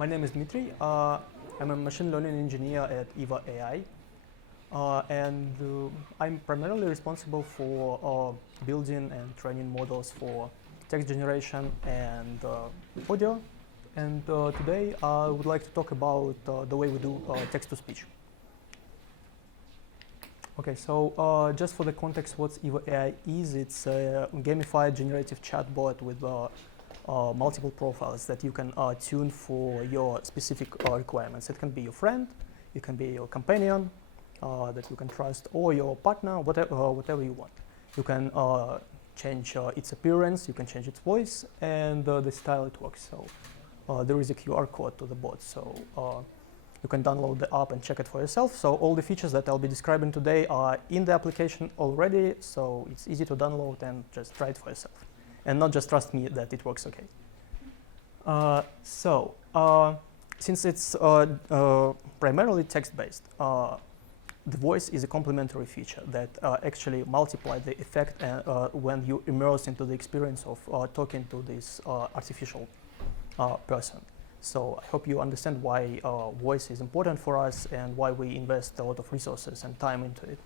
My name is Dmitry. I'm a machine learning engineer at EVA.AI. I'm primarily responsible for building and training models for text generation and audio. And today I would like to talk about the way we do text-to-speech. Okay, so just for the context, what EVA.AI is, it's a gamified generative chatbot with multiple profiles that you can tune for your specific requirements. It can be your friend, it can be your companion that you can trust, or your partner, whatever you want. You can change its appearance, you can change its voice, and the style it works. So there is a QR code to the bot, so you can download the app and check it for yourself. So all the features that I'll be describing today are in the application already, so it's easy to download and just try it for yourself. And not just trust me that it works okay. Since it's primarily text-based, the voice is a complementary feature that actually multiplies the effect when you immerse into the experience of talking to this artificial person. So I hope you understand why voice is important for us and why we invest a lot of resources and time into it.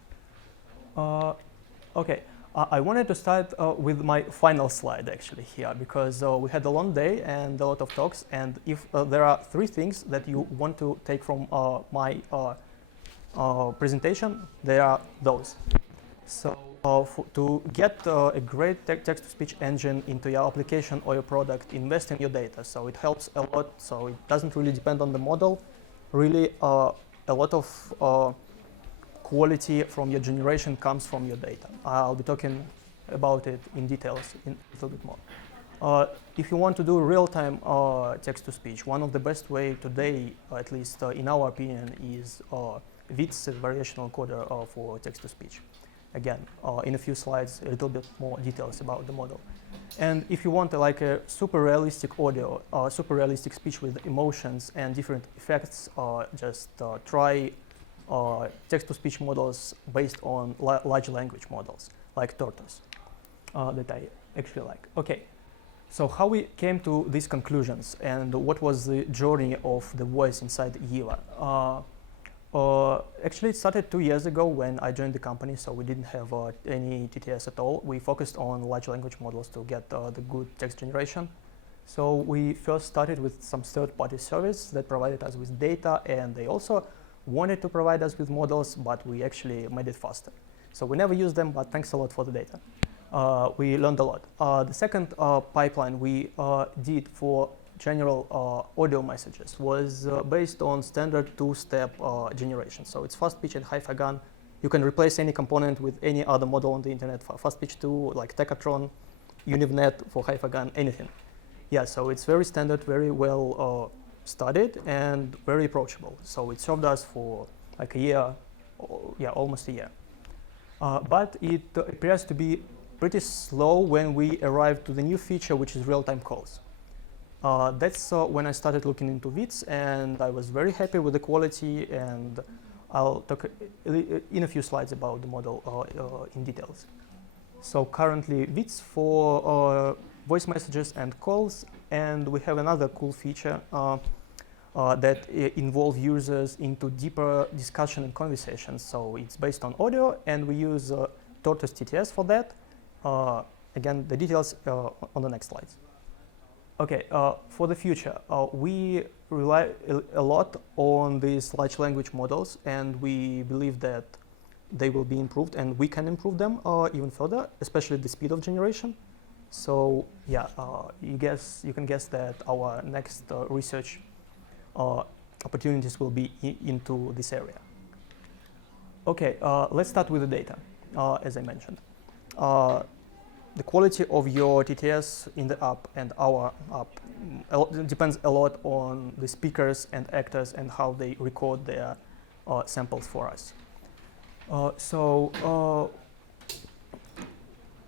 Okay. I wanted to start with my final slide actually here, because we had a long day and a lot of talks, and if there are three things that you want to take from my presentation, they are those. So to get a great text-to-speech engine into your application or your product, invest in your data. So it helps a lot, so it doesn't really depend on the model. Really a lot of quality from your generation comes from your data. I'll be talking about it in details in a little bit more. If you want to do real-time text-to-speech, one of the best way today, at least in our opinion, is WITS, a variational encoder for text-to-speech. Again, in a few slides, a little bit more details about the model. And if you want like a super realistic audio, super realistic speech with emotions and different effects, just try text-to-speech models based on large language models, like Tortoise, that I actually like. Okay, so how we came to these conclusions and what was the journey of the voice inside EVA? Actually, it started 2 years ago when I joined the company, so we didn't have any TTS at all. We focused on large language models to get the good text generation. So we first started with some third-party service that provided us with data, and they also wanted to provide us with models, but we actually made it faster. So we never used them, but thanks a lot for the data. We learned a lot. The second pipeline we did for general audio messages was based on standard two-step generation. So it's fast pitch and high FAGAN. You can replace any component with any other model on the internet for fast pitch 2, like Tekatron, UnivNet for high FAGAN, anything. Yeah, so it's very standard, very well studied and very approachable. So it served us for like a year, almost a year. But it appears to be pretty slow when we arrived to the new feature, which is real-time calls. That's when I started looking into WITS, and I was very happy with the quality, and I'll talk in a few slides about the model in details. So currently WITS for voice messages and calls, and we have another cool feature that involve users into deeper discussion and conversations. So it's based on audio, and we use Tortoise TTS for that. Again, the details on the next slides. Okay, for the future, we rely a lot on these large language models, and we believe that they will be improved, and we can improve them even further, especially the speed of generation. So yeah, you can guess that our next research opportunities will be into this area. Okay, let's start with the data, as I mentioned. The quality of your TTS in the app and our app depends a lot on the speakers and actors and how they record their samples for us.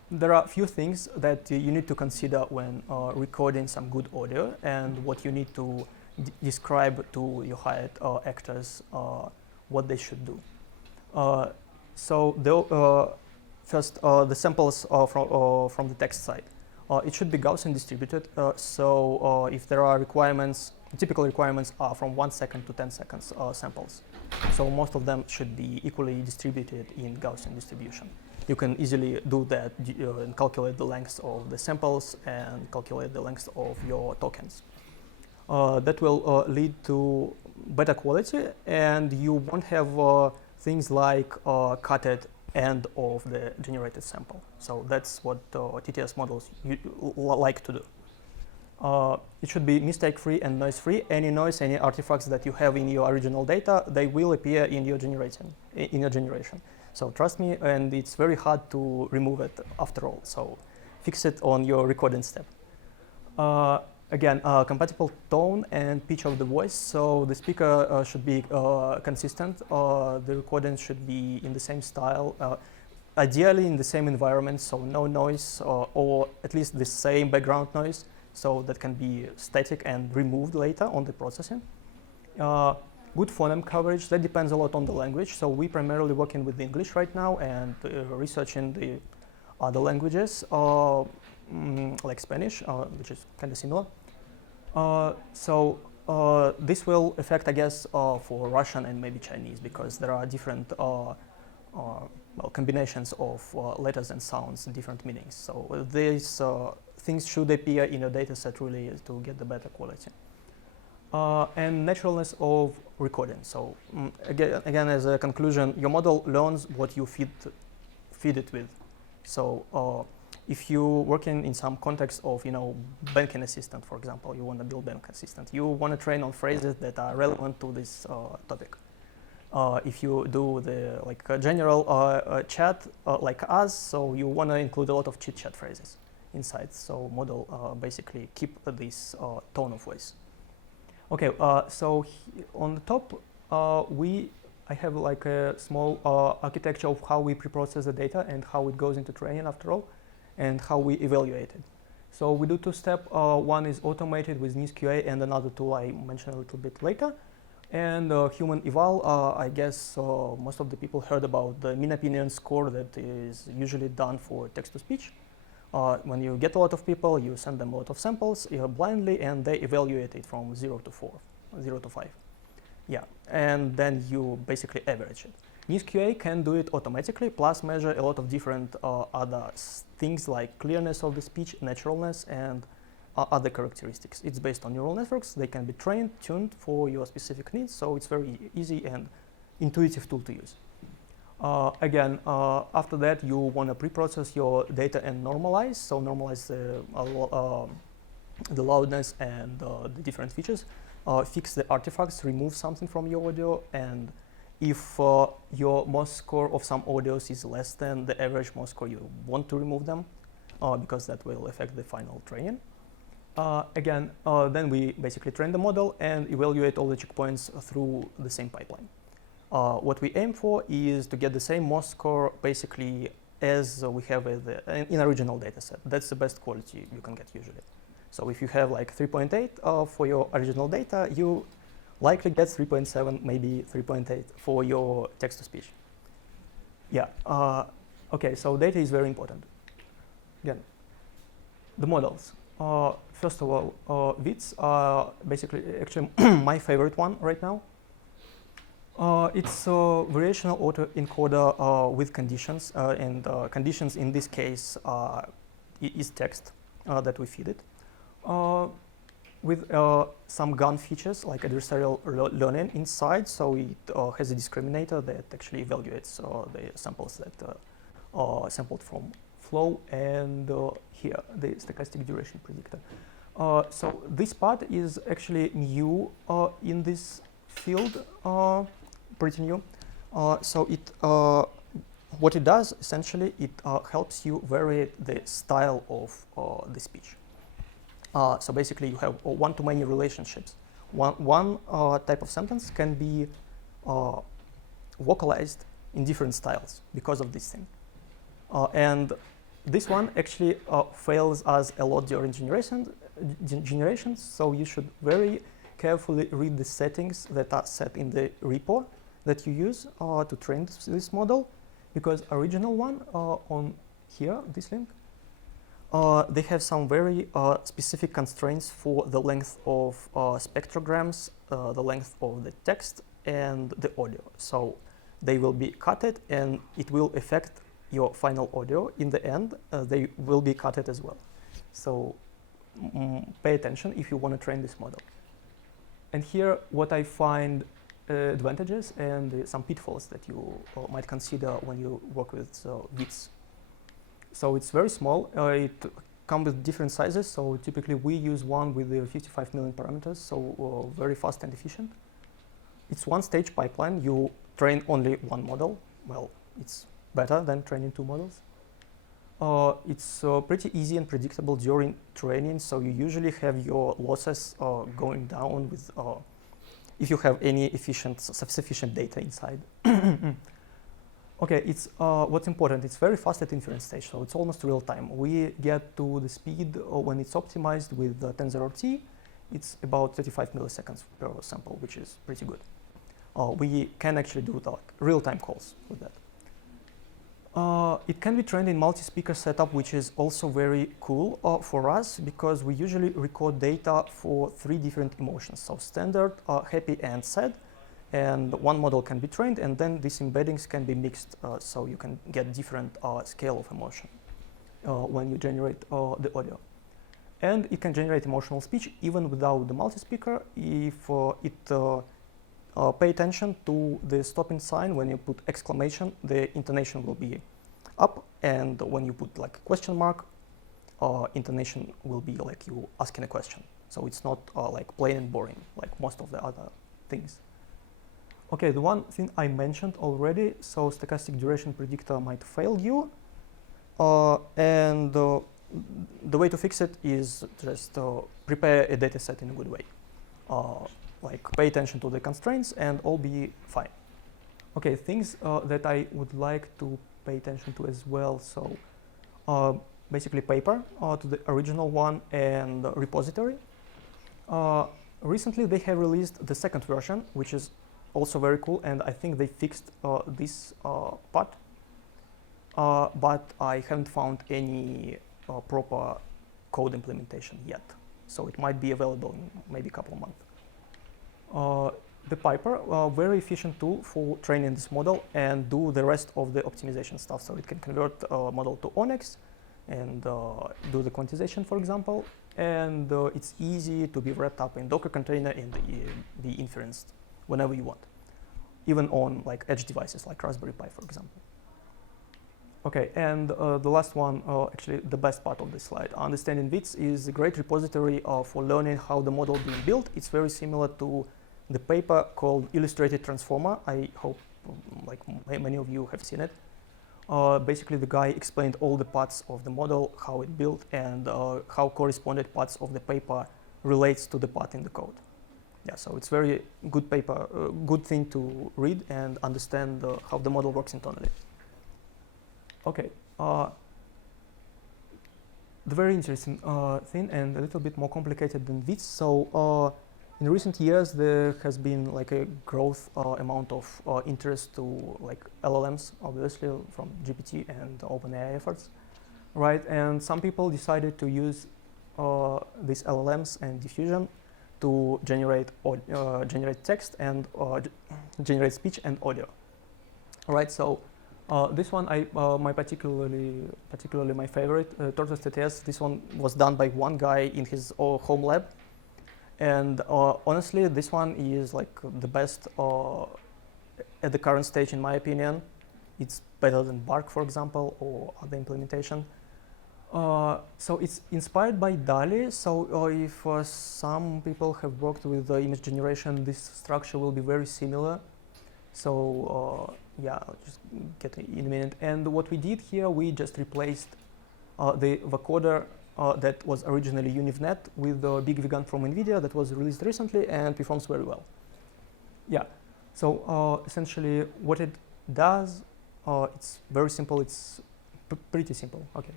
There are a few things that you need to consider when recording some good audio, and what you need to describe to your hired actors what they should do. First, the samples from the text side. It should be Gaussian distributed, so if there are requirements typical requirements are from 1 second to 10 seconds samples. So most of them should be equally distributed in Gaussian distribution. You can easily do that and calculate the length of the samples and calculate the length of your tokens. That will lead to better quality, and you won't have things like cutted end of the generated sample. So that's what TTS models like to do. It should be mistake-free and noise-free. Any noise, any artifacts that you have in your original data, they will appear in your generation. So trust me, and it's very hard to remove it after all. So fix it on your recording step. Again, compatible tone and pitch of the voice. So the speaker should be consistent. The recording should be in the same style, ideally in the same environment, so no noise, or at least the same background noise, so that can be static and removed later on the processing. Good phoneme coverage, that depends a lot on the language. So we primarily working with English right now and researching the other languages, like Spanish, which is kind of similar. This will affect, I guess, for Russian and maybe Chinese, because there are different combinations of letters and sounds and different meanings. So these things should appear in your data set really to get the better quality. And naturalness of recording. So again, as a conclusion, your model learns what you feed it with. So if you're working in some context of, banking assistant, for example, you want to build bank assistant, you want to train on phrases that are relevant to this topic. If you do the general chat like us, so you want to include a lot of chit chat phrases inside. So model basically keep this tone of voice. Okay, so on the top, I have a small architecture of how we preprocess the data and how it goes into training after all, and how we evaluate it. So we do two steps. One is automated with NISQA, and another tool I mentioned a little bit later. And human eval, I guess most of the people heard about the mean opinion score that is usually done for text-to-speech. When you get a lot of people, you send them a lot of samples blindly, and they evaluate it from 0 to 5. Yeah, and then you basically average it. NISQA can do it automatically, plus measure a lot of different other things like clearness of the speech, naturalness, and other characteristics. It's based on neural networks. They can be tuned for your specific needs, so it's very easy and intuitive tool to use. Again, after that, you want to preprocess your data and normalize. So normalize the loudness and the different features. Fix the artifacts, remove something from your audio, and if your MOS score of some audios is less than the average MOS score, you want to remove them because that will affect the final training. Again, then we basically train the model and evaluate all the checkpoints through the same pipeline. What we aim for is to get the same MOS score basically as we have in original data set. That's the best quality you can get usually. So if you have 3.8 for your original data, you likely get 3.7, maybe 3.8 for your text-to-speech. Yeah, okay, so data is very important. Again, the models. First of all, WITs are basically actually my favorite one right now. It's a variational autoencoder with conditions, and conditions in this case is text that we feed it. With some GAN features like adversarial learning inside, so it has a discriminator that actually evaluates the samples that are sampled from flow, and here the stochastic duration predictor. So this part is actually new in this field, pretty new. So it what it does essentially, it helps you vary the style of the speech. So basically, you have one-to-many relationships. One type of sentence can be vocalized in different styles because of this thing. And this one actually fails us a lot during generations, so you should very carefully read the settings that are set in the repo that you use to train this model, because original one on here, this link, They have some very specific constraints for the length of spectrograms, the length of the text, and the audio. So they will be cutted, and it will affect your final audio. In the end, they will be cutted as well. So pay attention if you want to train this model. And here, what I find advantages and some pitfalls that you might consider when you work with bits. So it's very small. It comes with different sizes. So typically we use one with 55 million parameters, so very fast and efficient. It's one-stage pipeline. You train only one model. Well, it's better than training two models. It's pretty easy and predictable during training. So you usually have your losses going down with if you have any sufficient data inside. Okay, it's what's important. It's very fast at inference stage, so it's almost real time. We get to the speed when it's optimized with TensorRT. It's about 35 milliseconds per sample, which is pretty good. We can actually do like real-time calls with that. It can be trained in multi-speaker setup, which is also very cool for us because we usually record data for 3 different emotions. So standard, happy, and sad. And one model can be trained, and then these embeddings can be mixed, so you can get different scale of emotion when you generate the audio. And it can generate emotional speech even without the multi-speaker if pay attention to the stopping sign. When you put exclamation, the intonation will be up, and when you put like question mark, intonation will be like you asking a question. So it's not like plain and boring like most of the other things. Okay, the one thing I mentioned already, so stochastic duration predictor might fail you, and the way to fix it is just prepare a data set in a good way. Like pay attention to the constraints and all be fine. Okay, things that I would like to pay attention to as well. So basically paper to the original one and repository. Recently they have released the second version, which is also very cool, and I think they fixed this part, but I haven't found any proper code implementation yet. So it might be available in maybe a couple of months. The Piper, very efficient tool for training this model and do the rest of the optimization stuff. So it can convert a model to Onyx and do the quantization, for example. And it's easy to be wrapped up in Docker container and be inferenced whenever you want, even on like edge devices like Raspberry Pi, for example. Okay, and the last one, actually the best part of this slide, Understanding Bits is a great repository for learning how the model being built. It's very similar to the paper called Illustrated Transformer. I hope like many of you have seen it. Basically, the guy explained all the parts of the model, how it built, and how corresponded parts of the paper relates to the part in the code. Yeah, so it's very good paper, good thing to read and understand how the model works internally. Okay, the very interesting thing and a little bit more complicated than this. So in recent years, there has been like a growth amount of interest to like LLMs, obviously from GPT and OpenAI efforts, right? And some people decided to use these LLMs and diffusion to generate text and generate speech and audio, right? So this one, my particularly my favorite, Tortoise TTS. This one was done by one guy in his home lab. And honestly, this one is like the best at the current stage, in my opinion. It's better than Bark, for example, or other implementation. So it's inspired by DALL-E. So if some people have worked with image generation, this structure will be very similar. So yeah, I'll just get it in a minute. And what we did here, we just replaced the vocoder that was originally UnivNet with the Big Vegan from NVIDIA that was released recently and performs very well. Yeah, so essentially what it does, it's very simple, it's pretty simple, okay.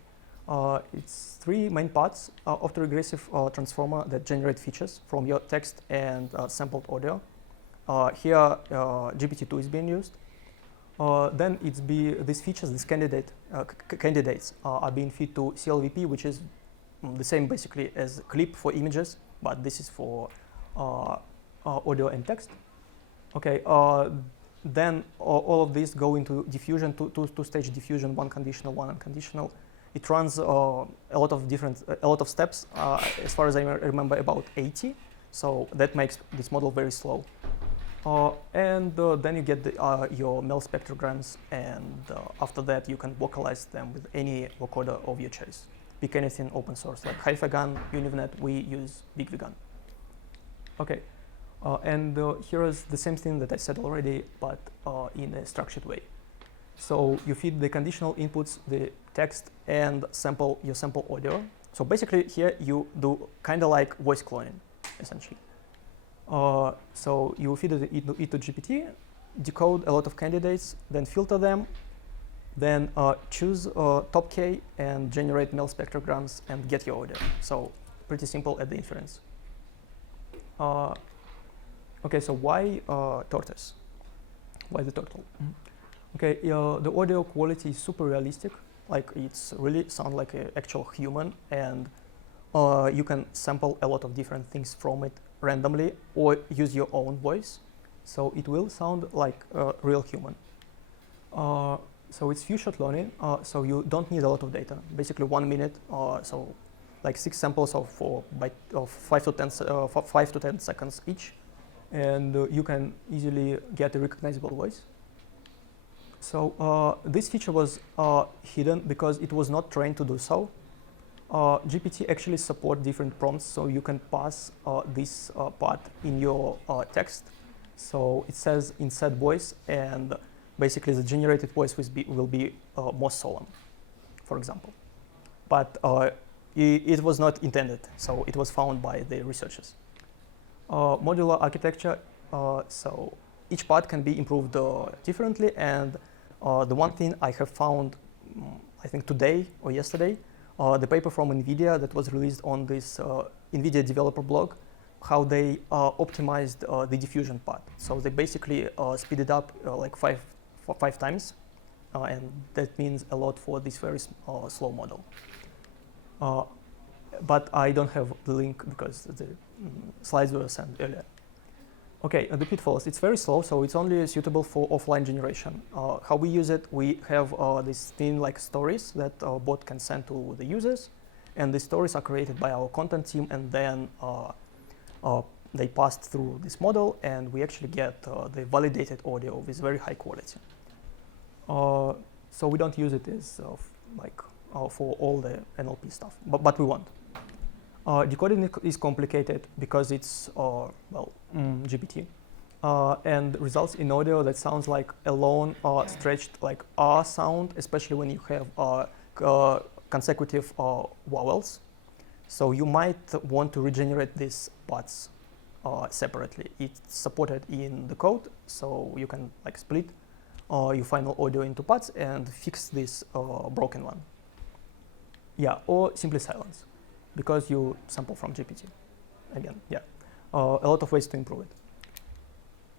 It's 3 main parts, autoregressive transformer that generate features from your text and sampled audio. Here GPT-2 is being used. Then these features, these candidates are being fed to CLVP, which is the same basically as clip for images, but this is for audio and text. Okay, then all of these go into diffusion, two-stage diffusion, one conditional, one unconditional. It runs a lot of steps. As far as I remember, about 80. So that makes this model very slow. And then you get your MEL spectrograms, and after that you can vocalize them with any vocoder of your choice. Pick anything open source like HiFiGun, UniVnet. We use BigVGun. Okay, and here is the same thing that I said already, but in a structured way. So you feed the conditional inputs, the text, and your sample audio. So basically here you do kind of like voice cloning, essentially. So you feed it to GPT, decode a lot of candidates, then filter them, then choose top K and generate MEL spectrograms and get your audio. So pretty simple at the inference. Okay, so why tortoise? Why the turtle? Mm-hmm. Okay, the audio quality is super realistic. Like it's really sound like an actual human, and you can sample a lot of different things from it randomly or use your own voice. So it will sound like a real human. So it's few-shot learning, so you don't need a lot of data. Basically 1 minute, so like 6 samples of 5 to 10 seconds each, and you can easily get a recognizable voice. So this feature was hidden because it was not trained to do so. GPT actually support different prompts, so you can pass this part in your text. So it says insert voice, and basically the generated voice will be more solemn, for example. But it was not intended, so it was found by the researchers. Modular architecture, so each part can be improved differently, and the one thing I have found, I think today or yesterday, the paper from NVIDIA that was released on this NVIDIA developer blog, how they optimized the diffusion part. So they basically speeded up like five times, and that means a lot for this very slow model. But I don't have the link because the slides were sent earlier. Okay, the pitfalls. It's very slow, so it's only suitable for offline generation. How we use it, we have these thing like stories that our bot can send to the users, and the stories are created by our content team, and then they passed through this model, and we actually get the validated audio with very high quality. So we don't use it as for all the NLP stuff, but we want. Decoding is complicated because it's GPT, and results in audio that sounds like a long stretched like R sound, especially when you have consecutive vowels. So you might want to regenerate these parts separately. It's supported in the code, so you can like split your final audio into parts and fix this broken one. Yeah, or simply silence, because you sample from GPT. Again, yeah, a lot of ways to improve it.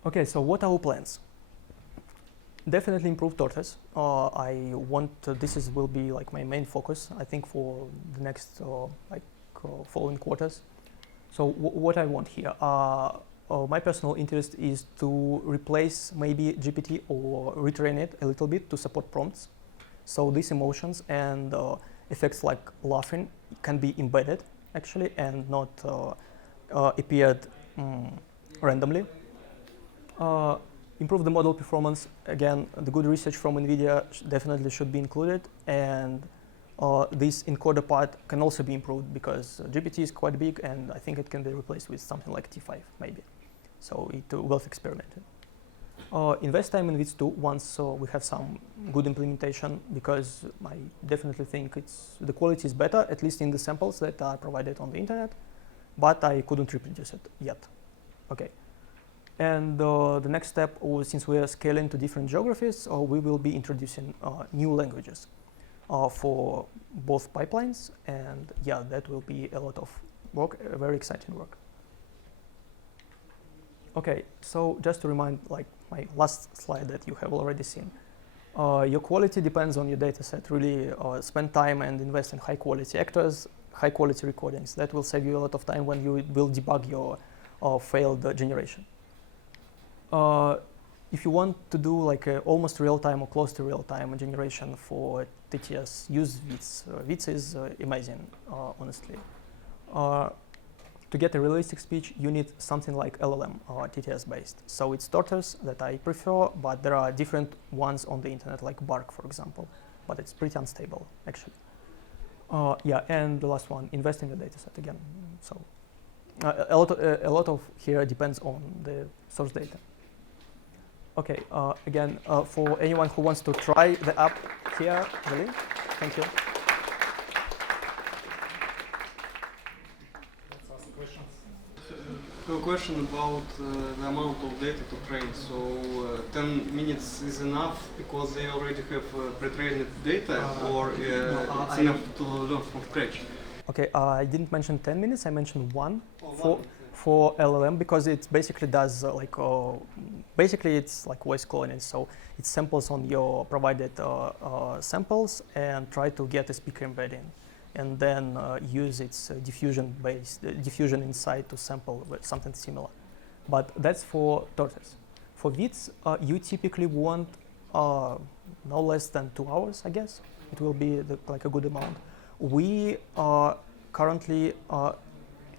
Okay, so what are our plans? Definitely improve tortoise. I want this will be like my main focus, I think, for the next following quarters. So what I want here, my personal interest is to replace maybe GPT or retrain it a little bit to support prompts. So these emotions and effects like laughing can be embedded actually and not appeared randomly. Improve the model performance. Again, the good research from NVIDIA definitely should be included, and this encoder part can also be improved because GPT is quite big, and I think it can be replaced with something like T5 maybe. So it worth experimenting. Invest time in these two once we have some good implementation, because I definitely think the quality is better, at least in the samples that are provided on the internet, but I couldn't reproduce it yet. Okay. And the next step, since we are scaling to different geographies, we will be introducing new languages for both pipelines, and yeah, that will be a lot of work, very exciting work. Okay, so just to remind, like my last slide that you have already seen, Your quality depends on your data set. Really spend time and invest in high quality actors, high quality recordings. That will save you a lot of time when you will debug your failed generation. If you want to do like a almost real-time or close to real-time generation for TTS, use WITS. WITS is amazing, honestly. To get a realistic speech, you need something like LLM, TTS based. So it's Tortoise that I prefer, but there are different ones on the internet, like Bark, for example. But it's pretty unstable, actually. Yeah, and the last one, invest in the dataset again. So a lot of here depends on the source data. Okay, again, for anyone who wants to try the app, here, the link. Thank you. Let's ask questions. A question about the amount of data to train. So 10 minutes is enough because they already have pre-trained data, or it's enough to learn from scratch? Okay, I didn't mention 10 minutes, I mentioned one for LLM because it basically does basically it's like voice cloning. So it samples on your provided samples and try to get a speaker embedding, and then use its diffusion inside to sample with something similar. But that's for Tortoise. For WITS, you typically want no less than 2 hours, I guess. It will be like a good amount. We currently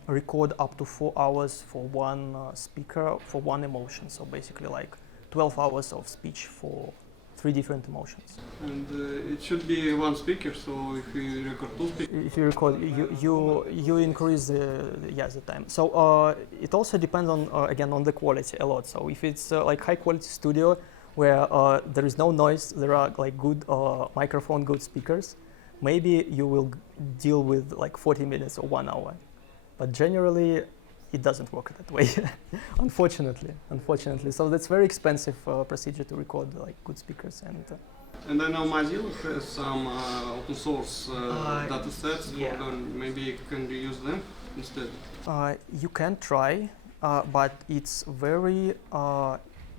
record up to 4 hours for one speaker for one emotion. So basically like 12 hours of speech for 3 different emotions. And it should be one speaker, so if you record 2 speakers. If you record, you increase the time. So it also depends on again on the quality a lot. So if it's like high quality studio where there is no noise, there are like good microphone, good speakers, maybe you will deal with like 40 minutes or 1 hour. But generally, it doesn't work that way, unfortunately. So that's very expensive procedure to record like good speakers. And I know Mozilla has some open source data sets. Yeah. Maybe can you use them instead? You can try, but it's very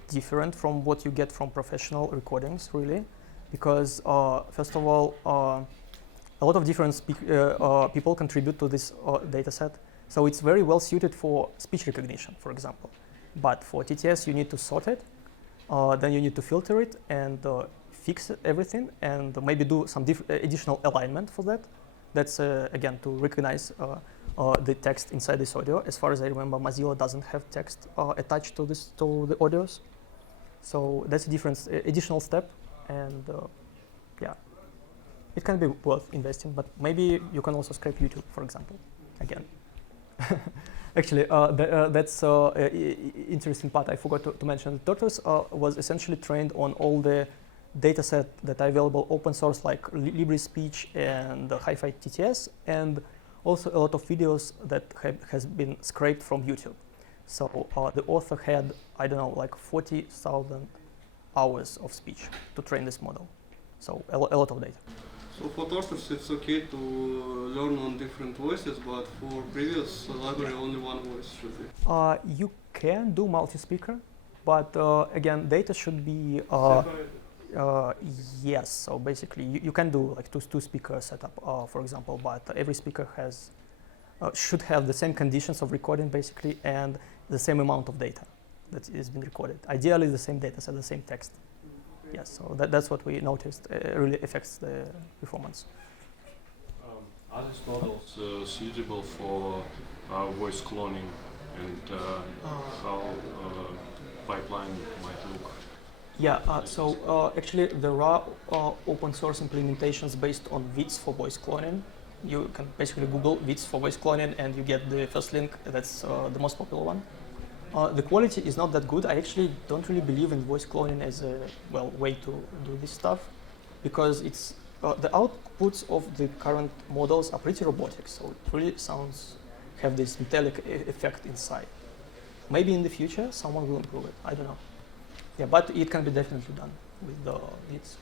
different from what you get from professional recordings, really, because first of all, a lot of different people contribute to this data set. So it's very well suited for speech recognition, for example. But for TTS, you need to sort it, then you need to filter it and fix everything, and maybe do some additional alignment for that. That's again to recognize the text inside this audio. As far as I remember, Mozilla doesn't have text attached to the audios, so that's a different additional step, and yeah, it can be worth investing. But maybe you can also scrape YouTube, for example, again. Actually, that's interesting part I forgot to mention. Tortoise was essentially trained on all the data set that are available open source, like LibreSpeech and Hi-Fi TTS, and also a lot of videos that has been scraped from YouTube. So the author had, I don't know, like 40,000 hours of speech to train this model. So a lot of data. So for Tortoise, it's okay to learn on different voices, but for previous library, only one voice should be. You can do multi-speaker, but again, data should be yes. So basically, you can do like two speaker setup, for example, but every speaker should have the same conditions of recording basically, and the same amount of data that is being recorded. Ideally, the same data set, the same text. Yes, so that's what we noticed really affects the performance. Are these models suitable for voice cloning, and how pipeline might look? Yeah, so actually there are open source implementations based on WITS for voice cloning. You can basically Google WITS for voice cloning and you get the first link. That's the most popular one. The quality is not that good. I actually don't really believe in voice cloning as a way to do this stuff, because it's the outputs of the current models are pretty robotic. So it really have this metallic effect inside. Maybe in the future someone will improve it. I don't know. Yeah, but it can be definitely done with the WITS.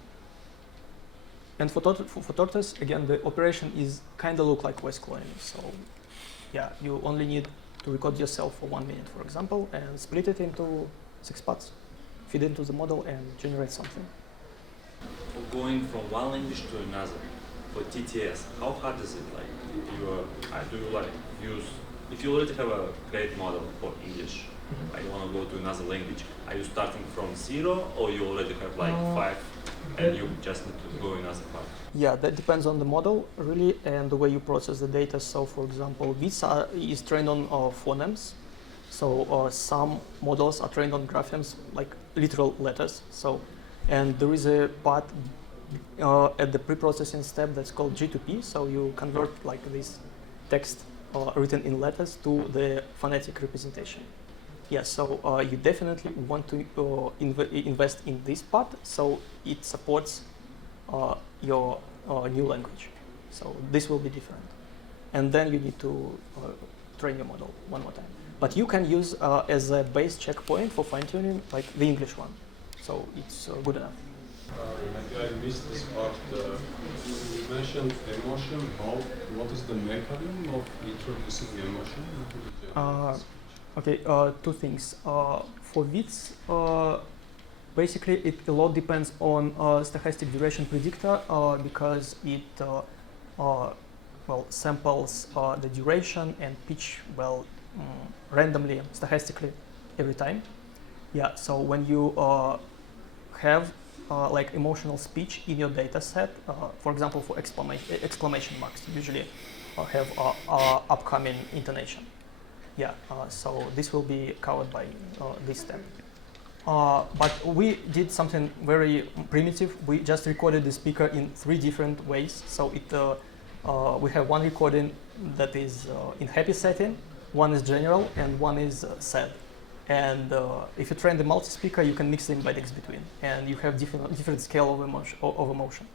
And for Tortoise, again, the operation is kind of look like voice cloning. So yeah, you only need to record yourself for 1 minute, for example, and split it into 6 parts, feed into the model and generate something. Going from one language to another for TTS, how hard is it? Like, do you like use, if you already have a great model for English, I want to go to another language, are you starting from zero or you already have like five and you just need to go another part? Yeah, that depends on the model really and the way you process the data. So for example, EVA is trained on phonemes. So some models are trained on graphemes, like literal letters. So, and there is a part at the pre-processing step that's called G2P. So you convert like this text written in letters to the phonetic representation. Yeah, so you definitely want to invest in this part, so it supports your new language. So this will be different. And then you need to train your model one more time. But you can use as a base checkpoint for fine-tuning, like the English one. So it's good enough. Maybe I missed this part. You mentioned emotion. What is the mechanism of introducing emotion into the general speech? Okay, two things. For WITS, basically it a lot depends on stochastic duration predictor because it samples the duration and pitch randomly, stochastically every time. Yeah, so when you have like emotional speech in your data set, for example, for exclamation marks, you usually have upcoming intonation. Yeah, so this will be covered by this step. But we did something very primitive. We just recorded the speaker in 3 different ways. So we have one recording that is in happy setting, one is general, and one is sad. And if you train the multi-speaker, you can mix the embeddings between, and you have different scale of emotion.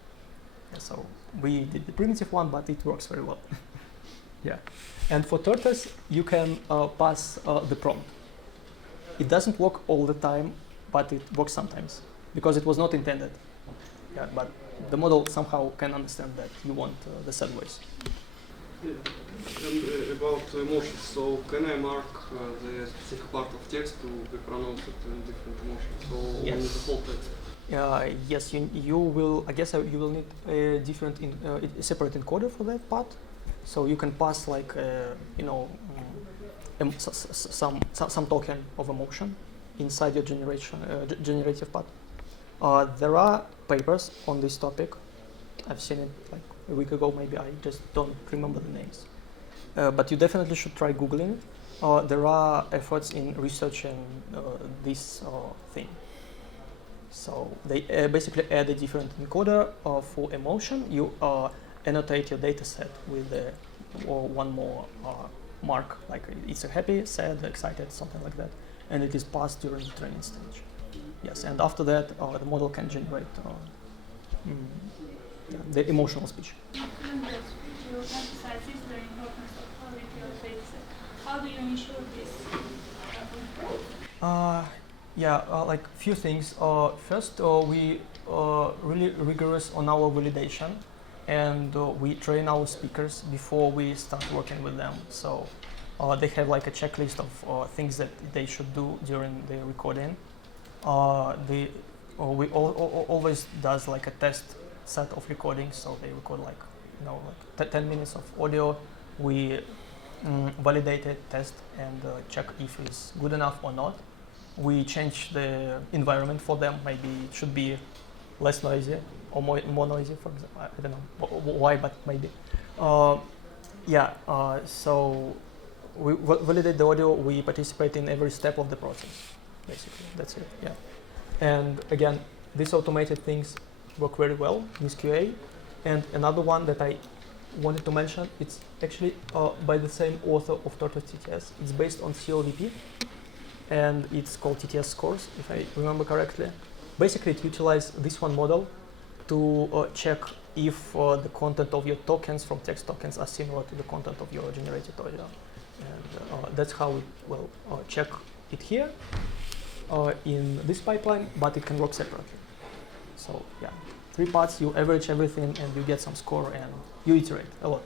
Yeah, so we did the primitive one, but it works very well. Yeah. And for tortoise, you can pass the prompt. It doesn't work all the time, but it works sometimes because it was not intended. Yeah, but the model somehow can understand that you want the sad voice. Yeah. And about emotions, so can I mark the specific part of text to be pronounced in different emotions? So yes. On the whole text. Yes, you will. I guess you will need a different, separate encoder for that part. So you can pass like some token of emotion inside your generative part. There are papers on this topic. I've seen it like a week ago, maybe. I just don't remember the names. But you definitely should try Googling it. There are efforts in researching this thing. So they basically add a different encoder for emotion. You annotate your data set with one more mark, like it's a happy, sad, excited, something like that. And it is passed during the training stage. Yes, and after that, the model can generate the emotional speech. You emphasize this the importance of quality of data set. How do you ensure this? Like few things. First, we really rigorous on our validation, and we train our speakers before we start working with them. So they have like a checklist of things that they should do during the recording. We always does like a test set of recordings, so they record like 10 minutes of audio. We validate it, test, and check if it's good enough or not. We change the environment for them. Maybe it should be less noisy or more noisy, for example. I don't know why, but maybe. So we validate the audio. We participate in every step of the process. Basically, that's it. Yeah. And again, these automated things work very well with QA. And another one that I wanted to mention, it's actually by the same author of Tortoise TTS. It's based on COVP, and it's called TTS scores, if I remember correctly. Basically, it utilizes this one model to check if the content of your tokens from text tokens are similar to the content of your generated audio. And that's how it will check it here in this pipeline, but it can work separately. So yeah, 3 parts, you average everything and you get some score and you iterate a lot.